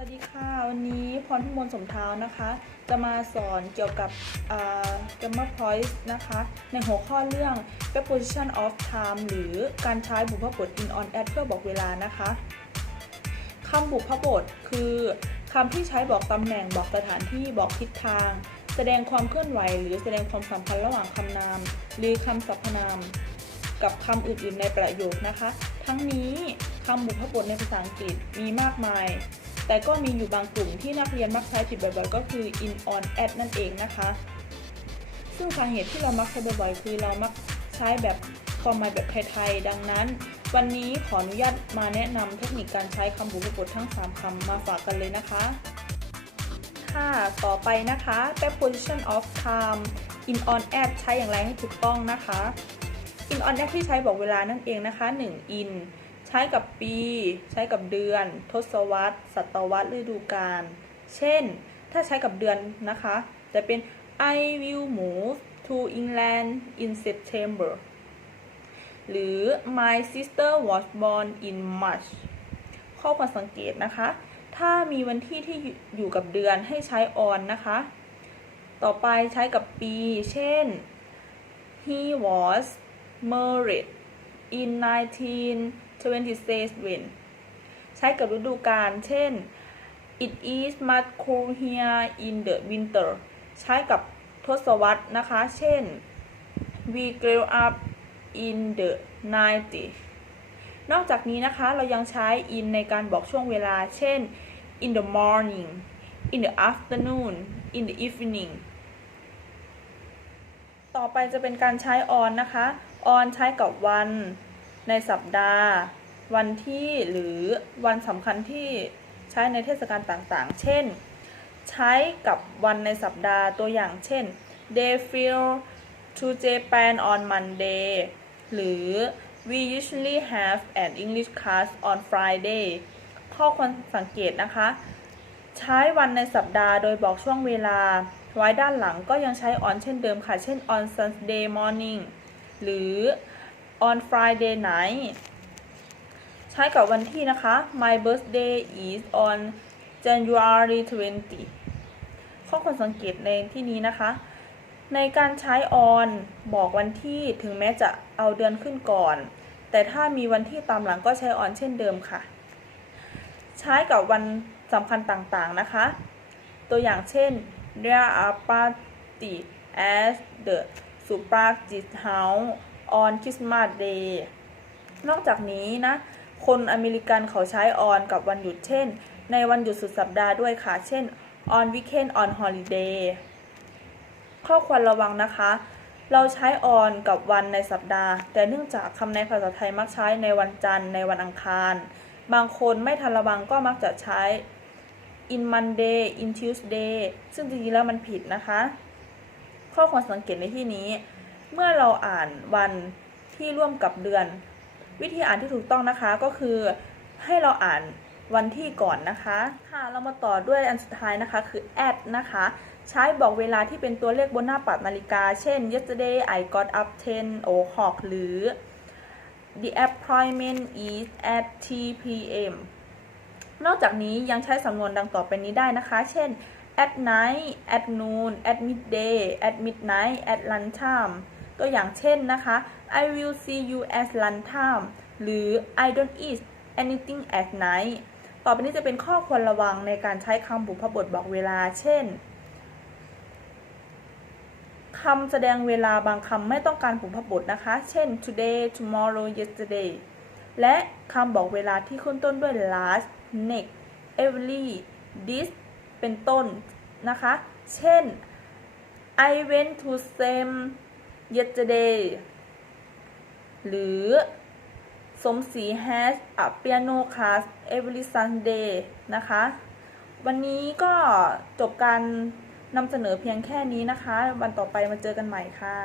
สวัสดีค่ะวันนี้พรพิมลสมเท้านะคะ จะมาสอนเกี่ยวกับอ่า grammar points นะคะ ในหัวข้อเรื่อง preposition of time หรือการใช้บุพบท in on at เพื่อบอกเวลานะคะคำบุพบทคือคำที่ใช้บอกตำแหน่งบอกสถานที่บอกทิศทาง แสดงความเคลื่อนไหว หรือแสดงความสัมพันธ์ระหว่างคำนาม หรือคำสรรพนาม กับคำอื่นๆในประโยคนะคะ ทั้งนี้คำบุพบทในภาษาอังกฤษมีมากมาย แต่ก็มีอยู่บางกลุ่มที่นักเรียนมักใช้ผิดบ่อยๆ ก็คือ in on at นั่นเองนะคะ ซึ่งสาเหตุที่เรามักใช้บ่อยๆ คือเรามักใช้แบบความหมายแบบไทยๆ ดังนั้น วันนี้ขออนุญาตมาแนะนำเทคนิคการใช้คำบุพบททั้ง 3คำมาฝากกันเลยนะคะค่ะต่อไปนะคะ preposition of time in on at ใช้อย่างไรให้ถูกต้องนะคะ in on at ที่ใช้บอกเวลานั่นเองนะคะ 1 in ใช้กับปี ใช้กับเดือน ทศวรรษ ศตวรรษฤดูกาลเช่น ถ้าใช้กับเดือนนะคะ จะเป็น I will move to England in September หรือ My sister was born in March ข้อความสังเกตนะคะ ถ้ามีวันที่ที่อยู่กับเดือนให้ใช้ on นะคะ ต่อไปใช้กับปี เช่น he was married in 1927 ใช้กับฤดูกาล เช่น it is much cold here in the winter ใช้กับทศวรรษนะคะ เช่น we grew up in the 90s นอกจากนี้นะคะ เรายังใช้ in ในการบอกช่วงเวลา เช่น in the morning in the afternoon in the evening ต่อไปจะเป็นการใช้ on นะคะ on ใช้กับวัน ในสัปดาห์ วันที่หรือวันสำคัญที่ใช้ในเทศกาลต่างๆ เช่น ใช้กับวันในสัปดาห์ตัวอย่างเช่น they flew to Japan on Monday หรือ we usually have an English class on Friday ข้อควรสังเกตนะคะ ใช้วันในสัปดาห์โดยบอกช่วงเวลา ไว้ด้านหลังก็ยังใช้ on เช่นเดิมค่ะ เช่น on Sunday morning หรือ on Friday night ใช้กับวันที่นะคะ my birthday is on January 20 ข้อควรสังเกตในที่นี้นะคะ ในการใช้ on บอกวันที่ถึงแม้จะเอาเดือนขึ้นก่อน แต่ถ้ามีวันที่ตามหลังก็ใช้ on เช่นเดิมค่ะ ใช้กับวันสำคัญต่างๆนะคะ ตัวอย่างเช่น there are party at the Suprajit House on Christmas Day นอกจากนี้นะ คนอเมริกันเขาใช้ on กับวันหยุดเช่น ในวันหยุดสุดสัปดาห์ด้วยค่ะ เช่น on weekend on holiday ข้อควรระวังนะคะ เราใช้ on กับวันในสัปดาห์ แต่เนื่องจากคำในภาษาไทยมักใช้ในวันจันทร์ในวันอังคาร บางคนไม่ทันระวังก็มักจะใช้ in Monday in Tuesday ซึ่งจริงๆแล้วมันผิดนะคะ ข้อควรสังเกตในที่นี้ เมื่อเราอ่านวันที่ร่วมกับเดือน วิธีอ่านที่ถูกต้องนะคะก็คือให้เราอ่านวันที่ก่อนนะคะ ค่ะ เรามาต่อด้วยอันสุดท้ายนะคะ คือ at นะคะ ใช้บอกเวลาที่เป็นตัวเลขบนหน้าปัดนาฬิกา เช่น yesterday I got up 10 o'clock หรือ the appointment is at 10 p.m. นอกจากนี้ยังใช้สำนวนดังต่อไปนี้ได้นะคะ เช่น at night at noon at midday at midnight at lunchtime ตัวอย่างเช่นนะคะ I will see you at lunchtime หรือ I don't eat anything at night ต่อไปนี้จะเป็นข้อควรระวังในการใช้คำบุพบทบอกเวลา เช่นคำแสดงเวลาบางคำไม่ต้องการบุพบทนะคะ เช่น today tomorrow yesterday และคำบอกเวลาที่ขึ้นต้นด้วย last next every this เป็นต้นนะคะ เช่น I went to Sam yesterday หรือสมศรี has a piano class every Sunday นะคะ วันนี้ก็จบการนำเสนอเพียงแค่นี้นะคะ วันต่อไปมาเจอกันใหม่ค่ะ